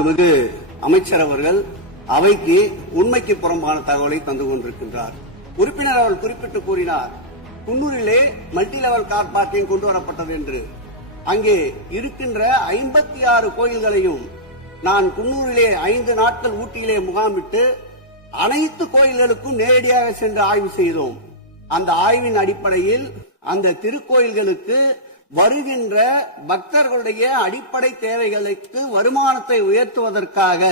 மாண்புமிகு அமைச்சர் அவர்கள் அவைக்கு உண்மைக்கு புறம்பான தகவலை தந்து கொண்டிருக்கின்றார். உறுப்பினர் அவர்கள் குறிப்பிட்டு கூறினார், குன்னூரிலே மல்டி லெவல் கார் பார்க்கிங் கொண்டு வரப்பட்டது என்று. அங்கே இருக்கின்ற 56 கோயில்களையும் நான் குன்னூரிலே 5 நாட்கள் ஊட்டியிலே முகாமிட்டு அனைத்து கோயில்களுக்கும் நேரடியாக சென்று ஆய்வு செய்தோம். அந்த ஆய்வின் அடிப்படையில் அந்த திருக்கோயில்களுக்கு வருகின்ற பக்தர்களுடைய அடிப்படை தேவைகளுக்கு வருமானத்தை உயர்த்துவதற்காக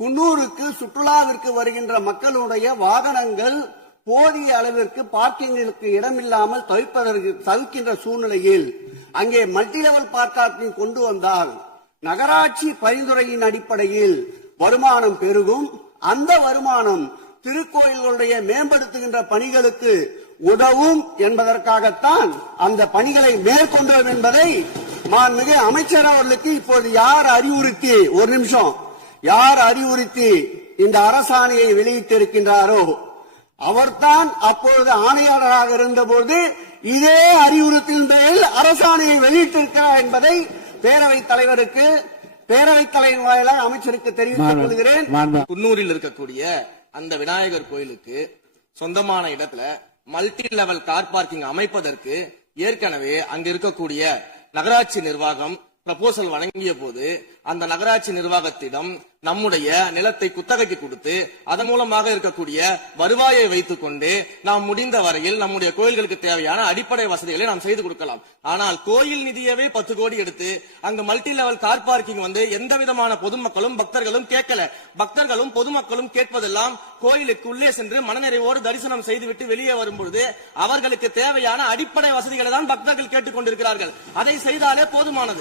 குன்னூருக்கு சுற்றுலாவிற்கு வருகின்ற மக்களுடைய வாகனங்கள் போதிய அளவிற்கு பார்க்கிங்களுக்கு இடமில்லாமல் தவிக்கின்ற சூழ்நிலையில் அங்கே மல்டி லெவல் பார்க்கிங் கொண்டு வந்தால் நகராட்சி பரிந்துரையின் அடிப்படையில் வருமானம் பெருகும். அந்த வருமானம் திருக்கோயில்களுடைய மேம்படுத்துகின்ற பணிகளுக்கு உதவும் என்பதற்காகத்தான் அந்த பணிகளை மேற்கொண்டோம் என்பதை மாண்புமிகு அமைச்சர் அவர்களுக்கு இப்போது யார் அறிவுறுத்தி இந்த அரசாணையை வெளியிட்டிருக்கின்றாரோ அவர்தான் அப்பொழுது ஆணையாளராக இருந்தபோது இதே அறிவுறுத்தின் பேரில் அரசாணையை வெளியிட்டிருக்கிறார் என்பதை பேரவைத் தலைவர் வாயிலாக அமைச்சருக்கு தெரிவித்துக் கொள்கிறேன். குன்னூரில் இருக்கக்கூடிய அந்த விநாயகர் கோயிலுக்கு சொந்தமான இடத்துல மல்டி லெவல் கார் பார்க்கிங் அமைப்பதற்கு ஏற்கனவே அங்க இருக்கக்கூடிய நகராட்சி நிர்வாகம் ப்ரப்போசல் வழங்கிய போது அந்த நகராட்சி நிர்வாகத்திடம் நம்முடைய நிலத்தை குத்தகைக்கு கொடுத்து அதன் மூலமாக இருக்கக்கூடிய வருவாயை வைத்துக் கொண்டு நாம் முடிந்த வரையில் நம்முடைய கோயில்களுக்கு தேவையான அடிப்படை வசதிகளை நாம் செய்து கொடுக்கலாம். ஆனால் கோயில் நிதியவே 10 கோடி எடுத்து அங்கு மல்டி லெவல் கார் பார்க்கிங் எந்த விதமான பொதுமக்களும் பக்தர்களும் கேட்கல. பக்தர்களும் பொதுமக்களும் கேட்பதெல்லாம் கோயிலுக்கு உள்ளே சென்று மனநிறைவோடு தரிசனம் செய்துவிட்டு வெளியே வரும்பொழுது அவர்களுக்கு தேவையான அடிப்படை வசதிகளை தான் பக்தர்கள் கேட்டுக் கொண்டிருக்கிறார்கள். அதை செய்தாலே போதுமானது.